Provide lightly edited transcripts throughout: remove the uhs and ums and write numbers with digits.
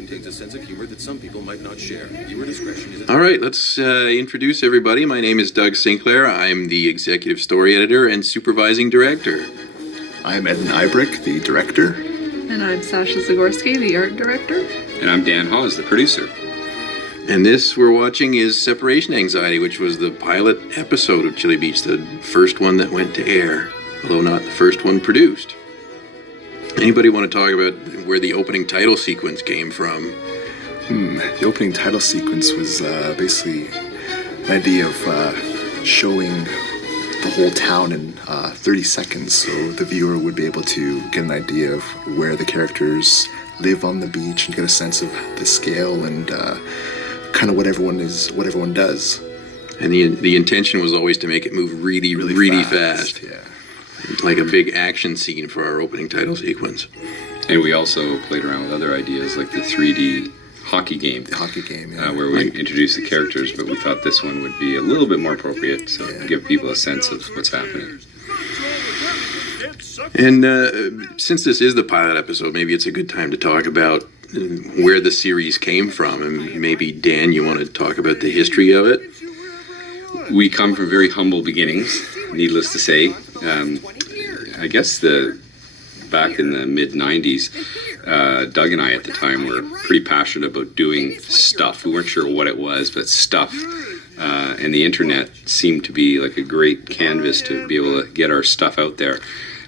contains a sense of humor that some people might not share. Viewer discretion is... All right, let's introduce everybody. My name is Doug Sinclair. I'm the executive story editor and supervising director. I'm Eden Ibrick, the director. And I'm Sasha Zagorski, the art director. And I'm Dan Hawes, the producer. And this we're watching is Separation Anxiety, which was the pilot episode of Chili Beach, the first one that went to air, although not the first one produced. Anybody want to talk about where the opening title sequence came from? The opening title sequence was basically an idea of showing the whole town in 30 seconds, so the viewer would be able to get an idea of where the characters live on the beach and get a sense of the scale and kind of what everyone does. And the intention was always to make it move really fast. Yeah. Like a big action scene for our opening title sequence. And we also played around with other ideas like the 3D hockey game. The hockey game, yeah. Where we introduced the characters, but we thought this one would be a little bit more appropriate to give people a sense of what's happening. And since this is the pilot episode, maybe it's a good time to talk about where the series came from. And maybe, Dan, you want to talk about the history of it? We come from very humble beginnings, needless to say. I guess back in the mid-90s, Doug and I at the time were pretty passionate about doing stuff. We weren't sure what it was, but stuff. And the internet seemed to be like a great canvas to be able to get our stuff out there.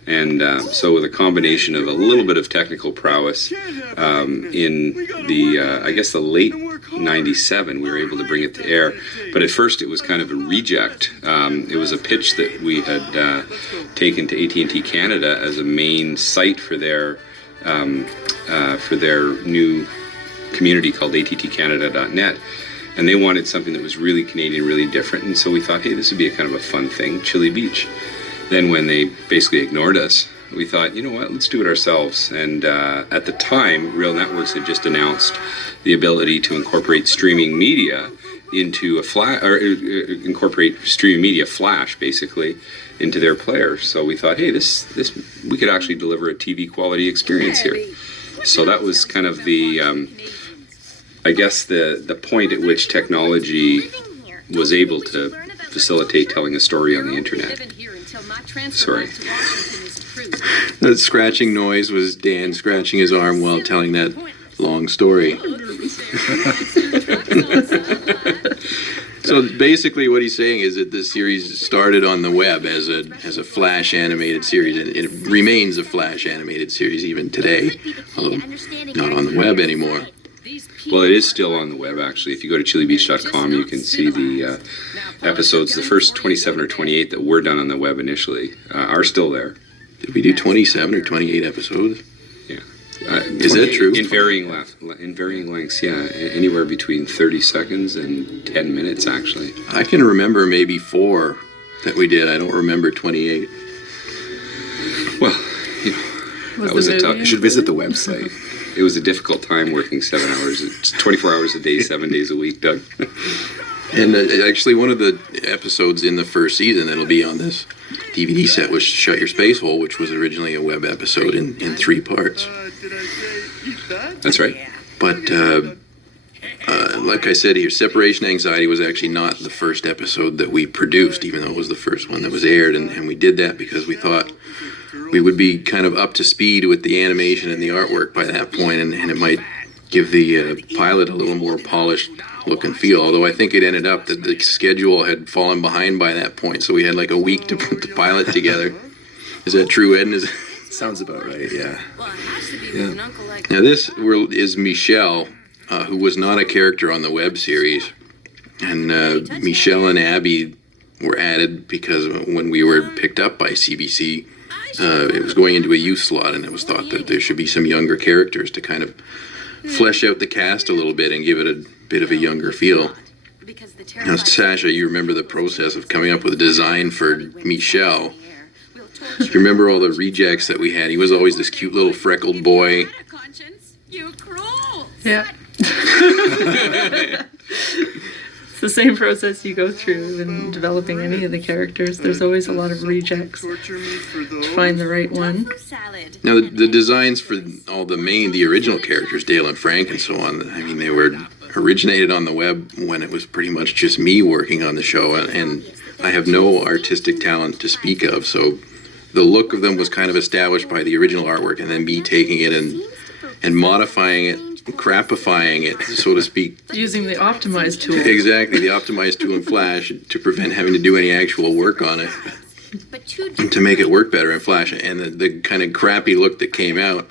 And so with a combination of a little bit of technical prowess in the late 97, we were able to bring it to air. But at first it was kind of a reject. It was a pitch that we had taken to AT&T Canada as a main site for their new community called attcanada.net. And they wanted something that was really Canadian, really different. And so we thought, hey, this would be a kind of a fun thing, Chili Beach. Then when they basically ignored us, we thought, you know what, let's do it ourselves. And at the time, Real Networks had just announced the ability to incorporate streaming media into incorporate streaming media flash, basically, into their player. So we thought, hey, this we could actually deliver a TV quality experience here. So that was kind of the, the point at which technology was able to facilitate telling a story on the internet. Sorry. That scratching noise was Dan scratching his arm while telling that long story. So basically what he's saying is that the series started on the web as a Flash animated series, and it remains a Flash animated series even today, although not on the web anymore. Well, it is still on the web, actually. If you go to chilibeach.com, you can see the episodes. The first 27 or 28 that were done on the web initially are still there. Did we do 27 or 28 episodes? Yeah. Is that true? In varying lengths, yeah. Anywhere between 30 seconds and 10 minutes, actually. I can remember maybe 4 that we did. I don't remember 28. Well, that was a tough... You should visit the website. It was a difficult time working 7 hours, 24 hours a day, 7 days a week, Doug. And actually, one of the episodes in the first season that'll be on this DVD set was Shut Your Space Hole, which was originally a web episode in 3 parts. That's right. But like I said here, Separation Anxiety was actually not the first episode that we produced, even though it was the first one that was aired. And we did that because we thought we would be kind of up to speed with the animation and the artwork by that point, and it might give the pilot a little more polished look and feel, although I think it ended up that the schedule had fallen behind by that point, so we had like a week to put the pilot together. Is that true, Ed? Sounds about right, yeah. Now this is Michelle, who was not a character on the web series, and Michelle and Abby were added because when we were picked up by CBC, it was going into a youth slot, and it was thought that there should be some younger characters to kind of flesh out the cast a little bit and give it a bit of a younger feel. Now, Sasha, you remember the process of coming up with a design for Michelle. You remember all the rejects that we had? He was always this cute little freckled boy. Yeah. the same process you go through in developing any of the characters. There's always a lot of rejects to find the right one. Now, the designs for all the original characters, Dale and Frank and so on, I mean, they were originated on the web when it was pretty much just me working on the show, and I have no artistic talent to speak of, so the look of them was kind of established by the original artwork, and then me taking it and modifying it, crapifying it, so to speak. Using the optimize tool. Exactly, the optimize tool in Flash to prevent having to do any actual work on it, and to make it work better in Flash. And the kind of crappy look that came out,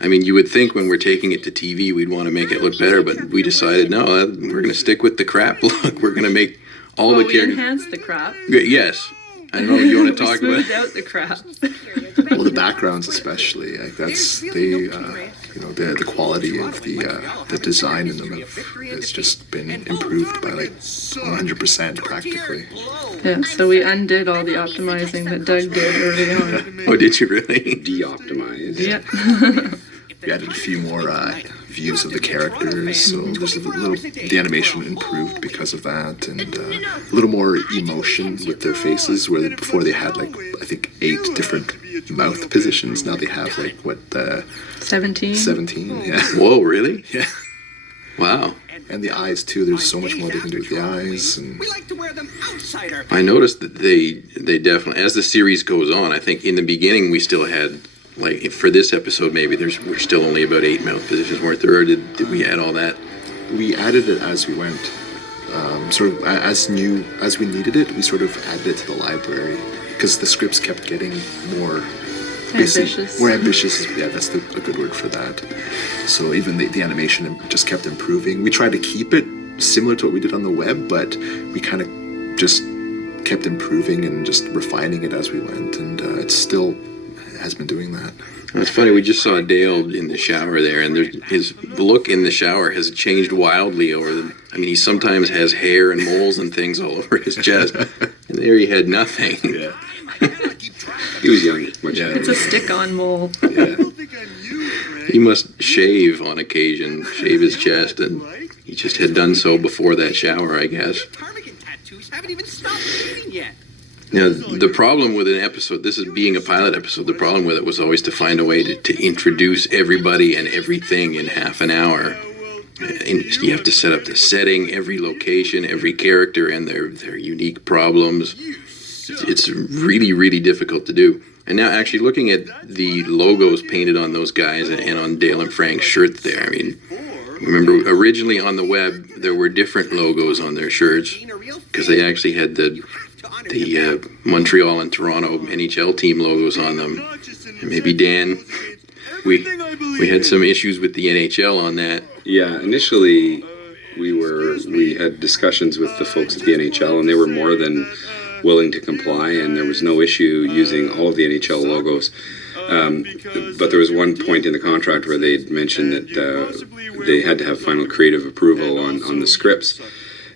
I mean, you would think when we're taking it to TV we'd want to make it look better, but we decided, no, we're going to stick with the crap look. We're going to make all the characters... we enhanced the crap. Yes. I don't know if you want to talk about it. We smoothed out the crap. Well, the backgrounds especially, like that's the quality of the design in them has just been improved by like 100% practically. Yeah, so we undid all the optimizing that Doug did early on. Oh, did you really? De-optimized. Yeah. We added a few more views of the characters, so there's the animation improved because of that, and a little more emotion with their faces, where before they had like, I think 8 different mouth positions, now they have like, 17? 17, yeah. Whoa, really? Yeah. Wow. And the eyes too, there's so much more they can do with the eyes. And I noticed that they definitely, as the series goes on, I think in the beginning we still had, like for this episode maybe we're still only about 8 mouth positions, weren't there, or did we add all that? We added it as we went. Sort of as we needed it, we sort of added it to the library, because the scripts kept getting more ambitious. More ambitious, yeah, that's a good word for that. So even the animation just kept improving. We tried to keep it similar to what we did on the web, but we kind of just kept improving and just refining it as we went, and it still has been doing that. It's funny, we just saw Dale in the shower there, and his look in the shower has changed wildly I mean, he sometimes has hair and moles and things all over his chest, and there he had nothing. Yeah. He was young. Yeah. It's a stick-on mole. Yeah. He must shave on occasion, shave his chest, and he just had done so before that shower, I guess. Now, the problem with an episode, this is being a pilot episode, the problem with it was always to find a way to introduce everybody and everything in half an hour. And you have to set up the setting, every location, every character, and their unique problems. It's really, really difficult to do. And now actually looking at the logos painted on those guys and on Dale and Frank's shirt there, I mean, remember originally on the web there were different logos on their shirts, because they actually had the Montreal and Toronto NHL team logos on them. And maybe Dan, we had some issues with the NHL on that. Yeah, initially we had discussions with the folks at the NHL, and they were more than willing to comply, and there was no issue using all of the NHL logos. But there was one point in the contract where they mentioned that they had to have final creative approval on the scripts.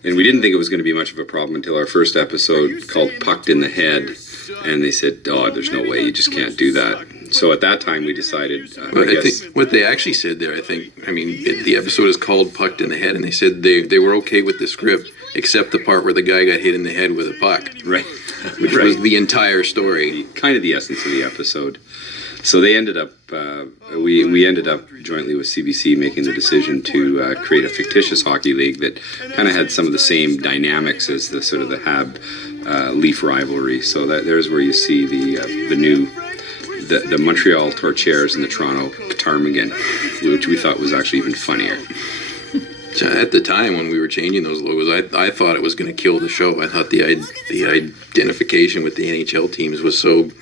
And we didn't think it was going to be much of a problem until our first episode called Pucked in the Head. And they said, oh, there's no way, you just can't do that. So at that time we decided, I think what they actually said there, the episode is called Pucked in the Head, and they said they were okay with the script, except the part where the guy got hit in the head with a puck. Right. Which was the entire story. Kind of the essence of the episode. So they ended up, we ended up jointly with CBC making the decision to create a fictitious hockey league that kind of had some of the same dynamics as the sort of the Hab Leaf rivalry. So there's where you see the Montreal Torchairs and the Toronto Ptarmigan, which we thought was actually even funnier. So at the time when we were changing those logos, I thought it was going to kill the show. I thought the identification with the NHL teams was so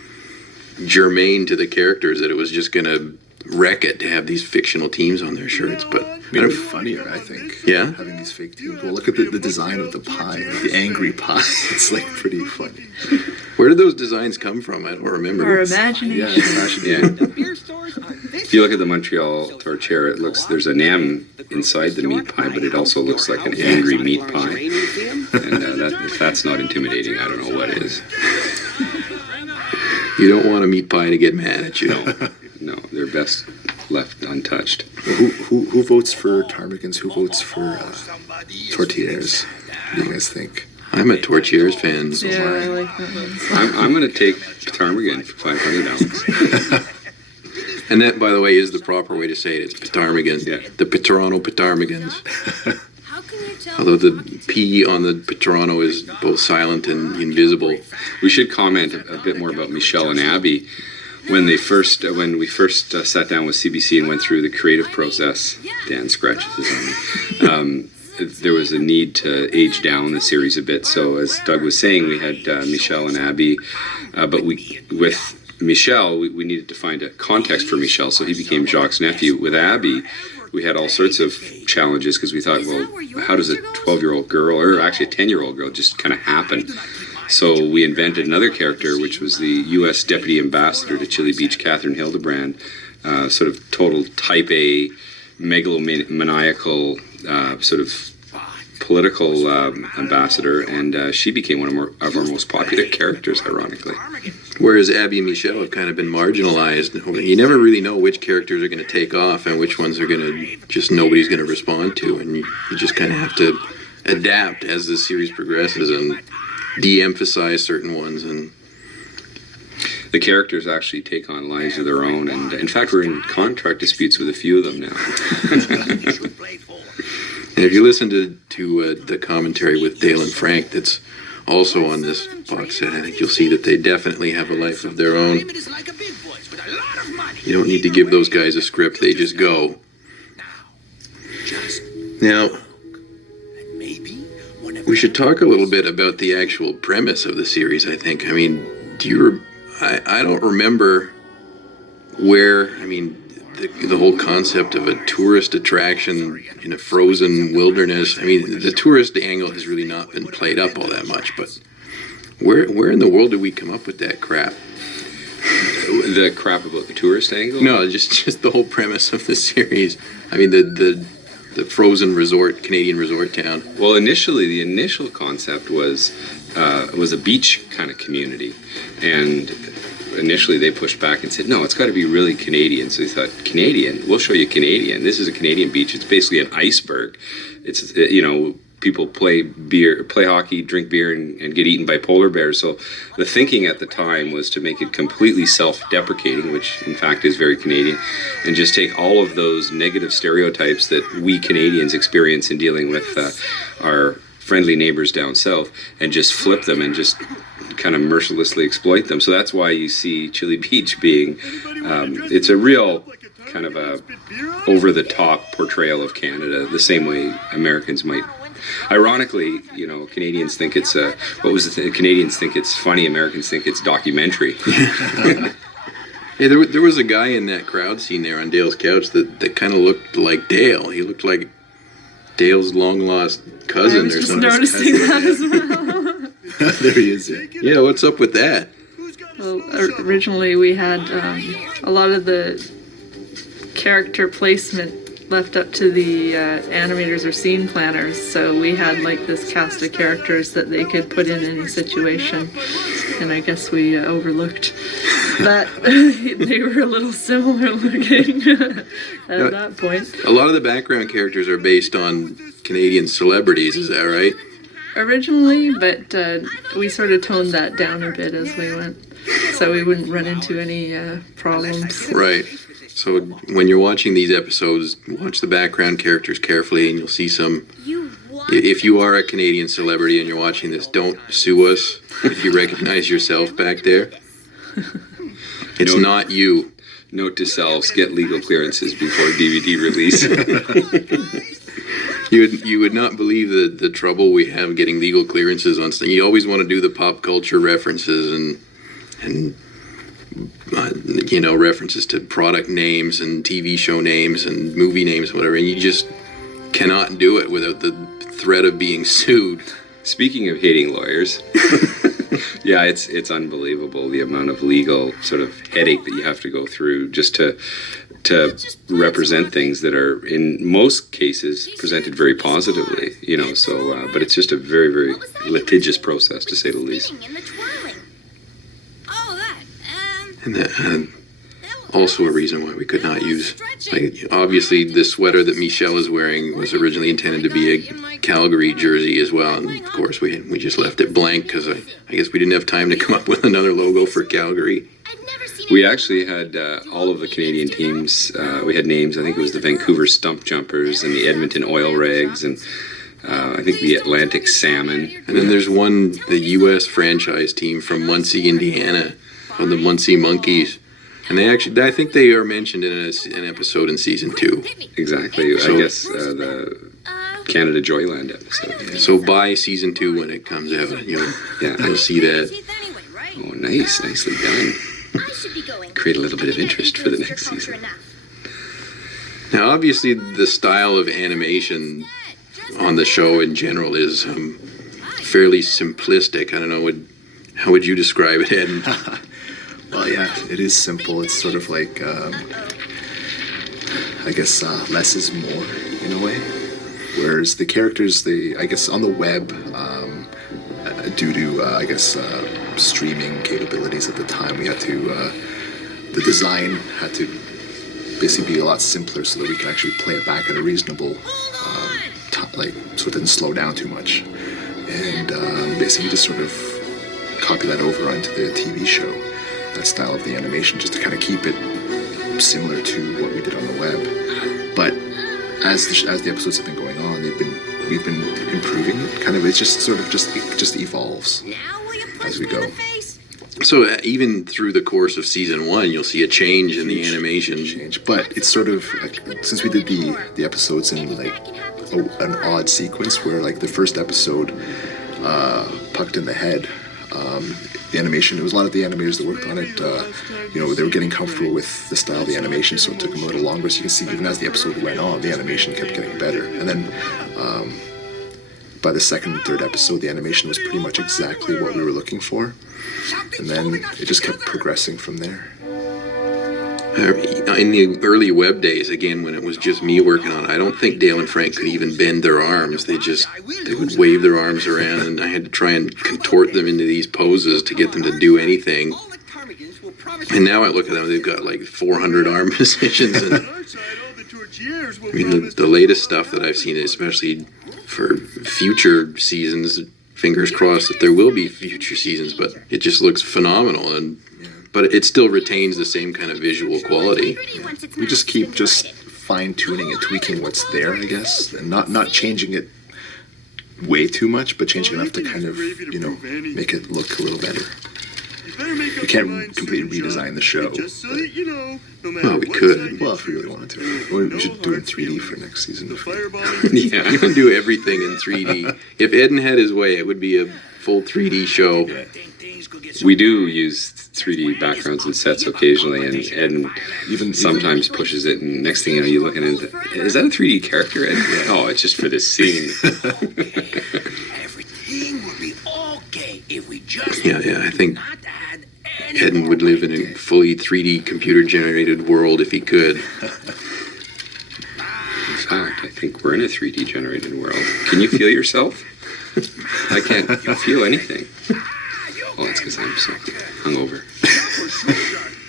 germane to the characters that it was just going to wreck it to have these fictional teams on their shirts. But made it funnier, I think. Yeah, having these fake teams. Well, look at the design of the pie, the angry pie. It's like pretty funny. Where did those designs come from? I don't remember. Our imagination. Yeah. If you look at the Montreal Torchair, there's an M inside the meat pie, but it also looks like an angry meat pie. And if that's not intimidating, I don't know what is. You don't want a meat pie to get mad at you. No, they're best left untouched. Who votes for ptarmigans? Who votes for tortillas? What do you guys think? I'm a Tortillers fan. Yeah, I like that one. I'm going to take ptarmigan for $500. And that, by the way, is the proper way to say it. It's ptarmigan. Yeah. The Toronto ptarmigans. Although the P on the Toronto is both silent and invisible. We should comment a bit more about Michelle and Abby. When we first sat down with CBC and went through the creative process, Dan scratches his arm. There was a need to age down the series a bit. So as Doug was saying, we had Michelle and Abby, but with Michelle, we needed to find a context for Michelle, so he became Jacques' nephew. With Abby, we had all sorts of challenges because we thought, well, how does a 12-year-old girl, or actually a 10-year-old girl, just kind of happen? So we invented another character, which was the U.S. Deputy Ambassador to Chili Beach, Catherine Hildebrand, sort of total type A, megalomaniacal, sort of political ambassador, and she became one of our most popular characters, ironically. Whereas Abby and Michelle have kind of been marginalized. You never really know which characters are going to take off and which ones are going to just nobody's going to respond to, and you just kind of have to adapt as the series progresses and de-emphasize certain ones. And the characters actually take on lives of their own, and in fact, we're in contract disputes with a few of them now. And if you listen to the commentary with Dale and Frank that's also on this box set, I think you'll see that they definitely have a life of their own. You don't need to give those guys a script, they just go. Now, we should talk a little bit about the actual premise of the series, I think. I mean, I don't remember where, I mean, the whole concept of a tourist attraction in a frozen wilderness. I mean, the tourist angle has really not been played up all that much, but where in the world did we come up with that crap? The crap about the tourist angle? No, just the whole premise of the series. I mean, the frozen resort, Canadian resort town. Well, initially, the initial concept was a beach kind of community, and initially they pushed back and said, no, it's got to be really Canadian. So we thought, Canadian? We'll show you Canadian. This is a Canadian beach. It's basically an iceberg. It's, people play hockey, drink beer, and get eaten by polar bears. So the thinking at the time was to make it completely self-deprecating, which in fact is very Canadian, and just take all of those negative stereotypes that we Canadians experience in dealing with our friendly neighbors down south, and just flip them and just kind of mercilessly exploit them. So that's why you see Chili Beach being, it's a real kind of a over-the-top portrayal of Canada, the same way Americans might. Ironically, Canadians think it's Canadians think it's funny, Americans think it's documentary. Hey, there was a guy in that crowd scene there on Dale's couch that kind of looked like Dale. He looked like Dale's long-lost cousin or something. I was just noticing that as well. There he is. Yeah, what's up with that? Well, originally we had a lot of the character placement left up to the animators or scene planners, so we had like this cast of characters that they could put in any situation, and I guess we overlooked that they were a little similar looking at that point. A lot of the background characters are based on Canadian celebrities, is that right? Originally, but we sort of toned that down a bit as we went, so we wouldn't run into any problems. Right. So when you're watching these episodes, watch the background characters carefully, and you'll see some. If you are a Canadian celebrity and you're watching this, don't sue us if you recognize yourself back there. It's not you. Note to selves: get legal clearances before DVD release. You would not believe the trouble we have getting legal clearances on stuff. You always want to do the pop culture references and references to product names and TV show names and movie names, whatever, and you just cannot do it without the threat of being sued. Speaking of hating lawyers, yeah, it's unbelievable the amount of legal sort of headache that you have to go through just to represent things that are in most cases presented very positively, but it's just a very, very litigious process, to say the least. And also a reason why we could not use. Like, obviously, the sweater that Michelle is wearing was originally intended to be a Calgary jersey as well, and of course we just left it blank because I guess we didn't have time to come up with another logo for Calgary. We actually had all of the Canadian teams. We had names. I think it was the Vancouver Stump Jumpers and the Edmonton Oil Rags, and I think the Atlantic Salmon. And then there's the U.S. franchise team from Muncie, Indiana, called the Muncie Monkeys. And I think they are mentioned in an episode in season 2. Exactly. So- I guess the Canada Joyland episode. So by season 2 when it comes out, you'll see that. Oh, nice. Nicely done. Create a little bit of interest for the next season. Now, obviously, the style of animation on the show in general is fairly simplistic. I don't know, how would you describe it, Ed? Well, yeah, it is simple. It's sort of like, I guess, less is more in a way. Whereas the characters, I guess, on the web, due to, streaming capabilities at the time, we had to, the design had to basically be a lot simpler so that we can actually play it back at a reasonable, so it didn't slow down too much. And basically just sort of copy that over onto the TV show, that style of the animation, just to kind of keep it similar to what we did on the web. But as the episodes have been going on, we've been improving it. Kind of, it's just sort of just evolves as we go. So even through the course of season 1, you'll see a change in the animation. But it's sort of like, since we did the episodes in like an odd sequence where like the first episode, Pucked in the Head, the animation, it was a lot of the animators that worked on it, they were getting comfortable with the style of the animation, so it took them a little longer. So you can see even as the episode went on, the animation kept getting better. And then by the second and third episode, the animation was pretty much exactly what we were looking for. And then it just kept progressing from there. In the early web days, again, when it was just me working on it, I don't think Dale and Frank could even bend their arms. They would wave their arms around, and I had to try and contort them into these poses to get them to do anything. And now I look at them, they've got like 400 arm positions. And, I mean, the latest stuff that I've seen, especially for future seasons, fingers crossed that there will be future seasons, but it just looks phenomenal. But it still retains the same kind of visual quality. We just keep fine-tuning and tweaking what's there, I guess, and not changing it way too much, but changing enough to kind of, make it look a little better. We can't completely redesign the show. Well, we could. Well, if we really wanted to. We should do it in 3D for next season. Yeah, you can do everything in 3D. If Eden had his way, it would be a full 3D show. We do use 3D backgrounds and sets occasionally, and even sometimes pushes it, and next thing you know, you're looking at it, is that a 3D character? And, oh, it's just for this scene. Everything would be okay if we just Yeah, I think Eden would live in a fully 3D computer-generated world if he could. In fact, I think we're in a 3D generated world. Can you feel yourself? I can't feel anything. Oh, it's because I'm so hungover.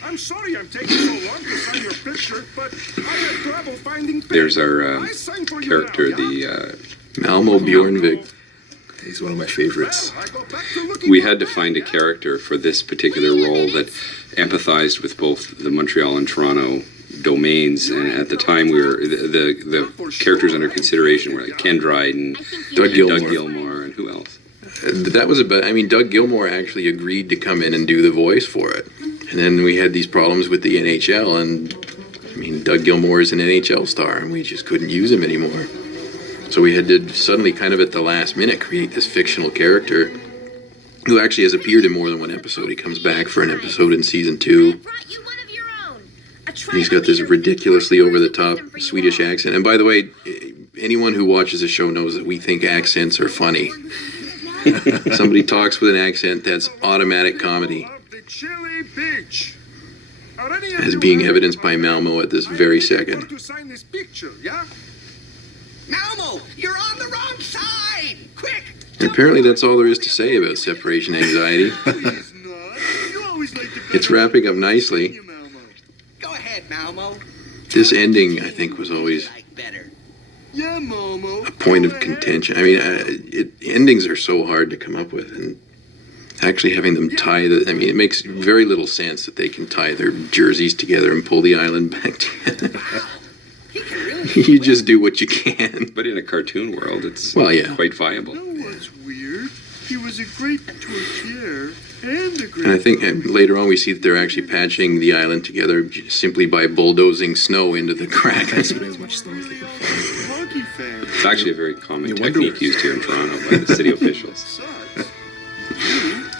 I'm sorry I'm taking so long to sign your picture, but I had trouble finding pen. There's our I signed for you character, now, the Malmo Bjornvik. He's one of my favorites. I go back to looking we had to find a character for this particular role that empathized with both the Montreal and Toronto domains, and at the time we were the characters under consideration were like Ken Dryden, Doug Gilmour. Gilmour, and who else? That was Doug Gilmour actually agreed to come in and do the voice for it. And then we had these problems with the NHL, and Doug Gilmour is an NHL star, and we just couldn't use him anymore. So we had to suddenly, kind of at the last minute, create this fictional character who actually has appeared in more than one episode. He comes back for an episode in season 2. And he's got this ridiculously over-the-top Swedish accent. And by the way, anyone who watches the show knows that we think accents are funny. Somebody talks with an accent, that's automatic comedy, as being evidenced by Malmo at this very second. Malmo, you're on the wrong side! Quick! And apparently that's all there is to say about separation anxiety. It's wrapping up nicely. Go Elmo? This ending, I think, was always Like better. Yeah, Momo. a point of contention. I mean, endings are so hard to come up with, and actually having them tie it makes very little sense that they can tie their jerseys together and pull the island back together. He can really You just do what you can. But in a cartoon world, it's Well, yeah. quite viable. Know what's weird? He was a great tortillere and a great. And I think later on we see that they're actually patching the island together simply by bulldozing snow into the crack. As much snow as they could find. hockey fan. It's actually a very common You wonder- technique used here in Toronto by the city officials. Sucks.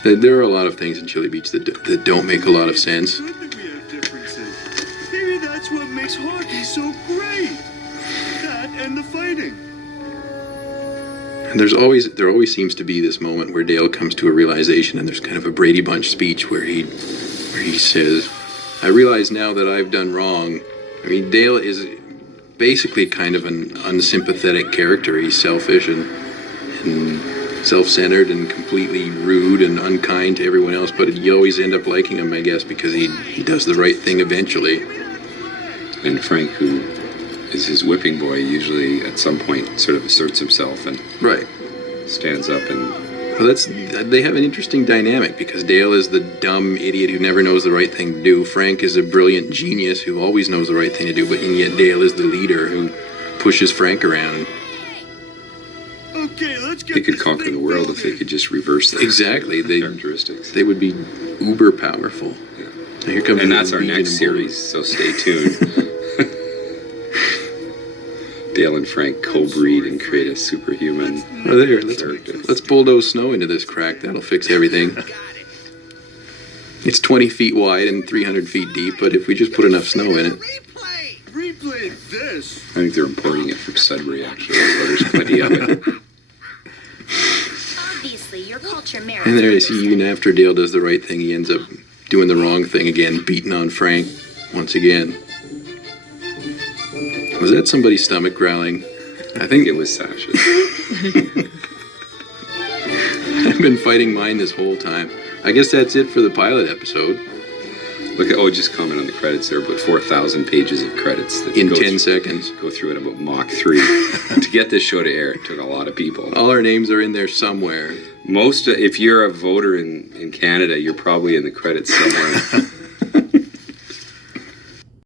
There are a lot of things in Chili Beach that don't make a lot of sense. Good that we have differences. Maybe that's what makes hockey so great. That and the fighting. And there always seems to be this moment where Dale comes to a realization, and there's kind of a Brady Bunch speech where he says, "I realize now that I've done wrong." I mean, Dale is basically kind of an unsympathetic character. He's selfish and self-centered and completely rude and unkind to everyone else, but you always end up liking him, I guess, because he does the right thing eventually. And Frank, who is his whipping boy, usually at some point sort of asserts himself and Right. stands up and Well, they have an interesting dynamic because Dale is the dumb idiot who never knows the right thing to do. Frank is a brilliant genius who always knows the right thing to do, but and yet Dale is the leader who pushes Frank around. Okay, let's get they could this conquer thing the world if they building. could just reverse their Exactly. characteristics. They would be uber powerful. Now here comes And the that's our Legion next of series, so stay tuned. Dale and Frank co-breed and create a superhuman Oh, there. character. Let's bulldoze snow into this crack. That'll fix everything. Got it. It's 20 feet wide and 300 feet deep, but if we just put enough snow in it. Replay. Replay this. I think they're importing it from Sudbury, actually, so there's plenty of it. Obviously, your culture merits. And there you see, even 100%. after Dale does the right thing, he ends up doing the wrong thing again, beating on Frank once again. Was that somebody's stomach growling? I think it was Sasha's. I've been fighting mine this whole time. I guess that's it for the pilot episode. Look at, just comment on the credits there, about 4,000 pages of credits. That In go 10 through- seconds. Go through it about Mach 3. To get this show to air, it took a lot of people. All our names are in there somewhere. Most, if you're a voter in Canada, you're probably in the credits somewhere.